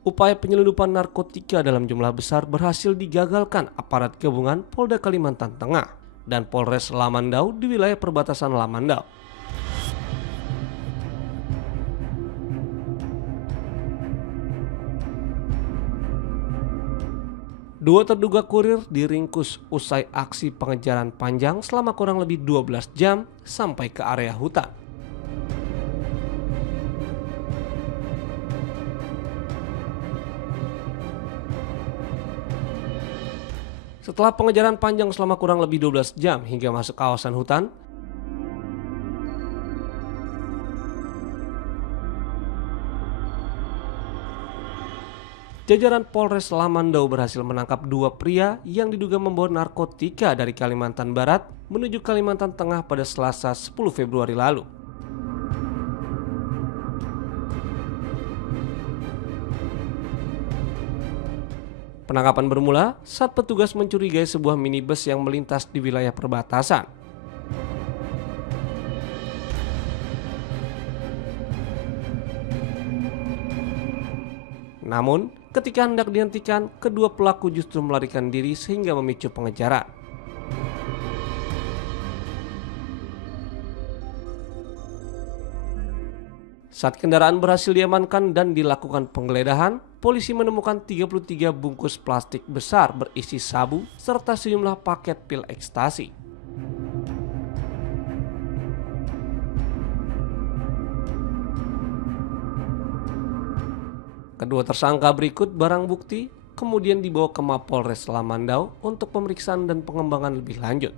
Upaya penyelundupan narkotika dalam jumlah besar berhasil digagalkan aparat gabungan Polda Kalimantan Tengah dan Polres Lamandau di wilayah perbatasan Lamandau. Dua terduga kurir diringkus usai aksi pengejaran panjang selama kurang lebih 12 jam sampai ke area hutan. Setelah pengejaran panjang selama kurang lebih 12 jam hingga masuk kawasan hutan, jajaran Polres Lamandau berhasil menangkap dua pria yang diduga membawa narkotika dari Kalimantan Barat menuju Kalimantan Tengah pada Selasa 10 Februari lalu. Penangkapan bermula saat petugas mencurigai sebuah minibus yang melintas di wilayah perbatasan. Namun, ketika hendak dihentikan, kedua pelaku justru melarikan diri sehingga memicu pengejaran. Saat kendaraan berhasil diamankan dan dilakukan penggeledahan, polisi menemukan 33 bungkus plastik besar berisi sabu serta sejumlah paket pil ekstasi. Kedua tersangka berikut barang bukti kemudian dibawa ke Mapolres Lamandau untuk pemeriksaan dan pengembangan lebih lanjut.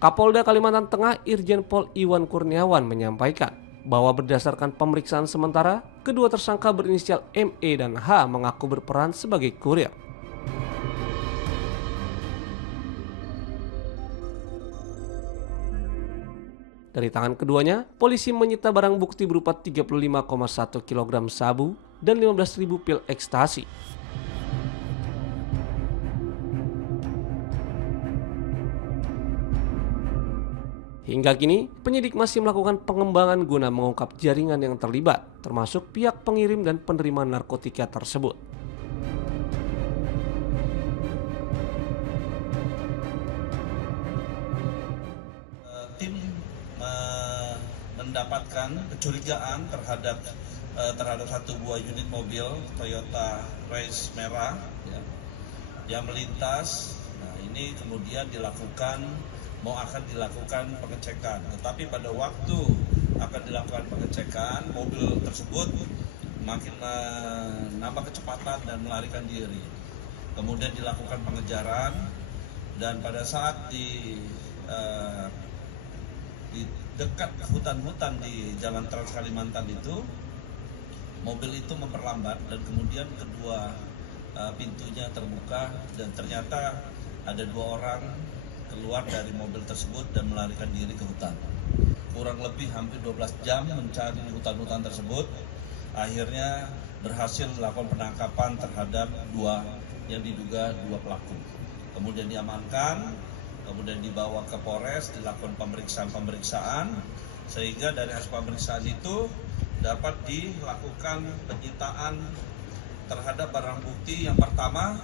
Kapolda Kalimantan Tengah Irjen Pol Iwan Kurniawan menyampaikan bahwa berdasarkan pemeriksaan sementara, kedua tersangka berinisial ME dan H mengaku berperan sebagai kurir. Dari tangan keduanya, polisi menyita barang bukti berupa 35,1 kg sabu dan 15.000 pil ekstasi. Hingga kini, penyidik masih melakukan pengembangan guna mengungkap jaringan yang terlibat, termasuk pihak pengirim dan penerima narkotika tersebut. Tim mendapatkan kecurigaan terhadap satu buah unit mobil Toyota Race merah yang melintas. Nah, ini kemudian akan dilakukan pengecekan. Tetapi pada waktu akan dilakukan pengecekan, mobil tersebut makin menambah kecepatan dan melarikan diri. Kemudian dilakukan pengejaran dan pada saat di dekat hutan-hutan di Jalan Trans Kalimantan itu, mobil itu memperlambat dan kemudian kedua pintunya terbuka dan ternyata ada dua orang keluar dari mobil tersebut dan melarikan diri ke hutan. Kurang lebih hampir 12 jam mencari di hutan-hutan tersebut, akhirnya berhasil dilakukan penangkapan terhadap yang diduga dua pelaku. Kemudian diamankan, kemudian dibawa ke Polres, dilakukan pemeriksaan, sehingga dari hasil pemeriksaan itu dapat dilakukan penyitaan terhadap barang bukti. Yang pertama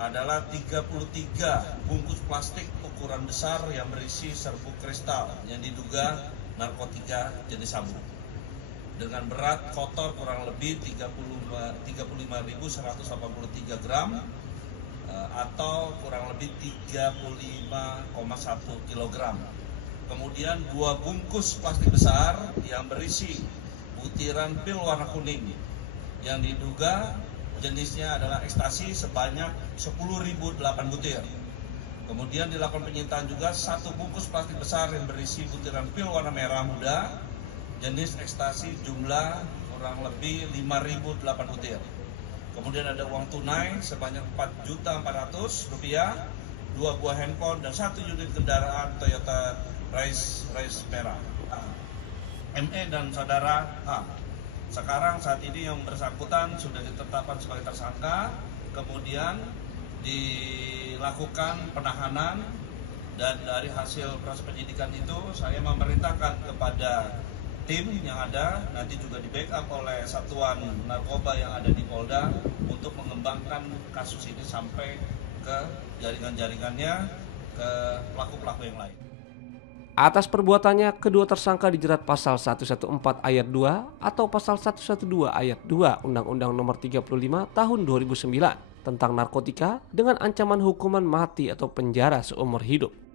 adalah 33 bungkus plastik ukuran besar yang berisi serbuk kristal yang diduga narkotika jenis sabu dengan berat kotor kurang lebih 35.183 gram atau kurang lebih 35,1 kg. Kemudian dua bungkus plastik besar yang berisi butiran pil warna kuning yang diduga jenisnya adalah ekstasi sebanyak 10.008 butir. Kemudian dilakukan penyitaan juga satu bungkus plastik besar yang berisi butiran pil warna merah muda jenis ekstasi jumlah kurang lebih 5.008 butir. Kemudian ada uang tunai sebanyak Rp4.400.000, dua buah handphone dan satu unit kendaraan Toyota Race merah. ME dan saudara H. Sekarang saat ini yang bersangkutan sudah ditetapkan sebagai tersangka, kemudian dilakukan penahanan Dan dari hasil proses penyidikan itu saya memerintahkan kepada tim yang ada, nanti juga di backup oleh satuan narkoba yang ada di Polda untuk mengembangkan kasus ini sampai ke jaringan-jaringannya, ke pelaku-pelaku yang lain. Atas perbuatannya, kedua tersangka dijerat pasal 114 ayat 2 atau pasal 112 ayat 2 Undang-Undang Nomor 35 Tahun 2009 tentang narkotika dengan ancaman hukuman mati atau penjara seumur hidup.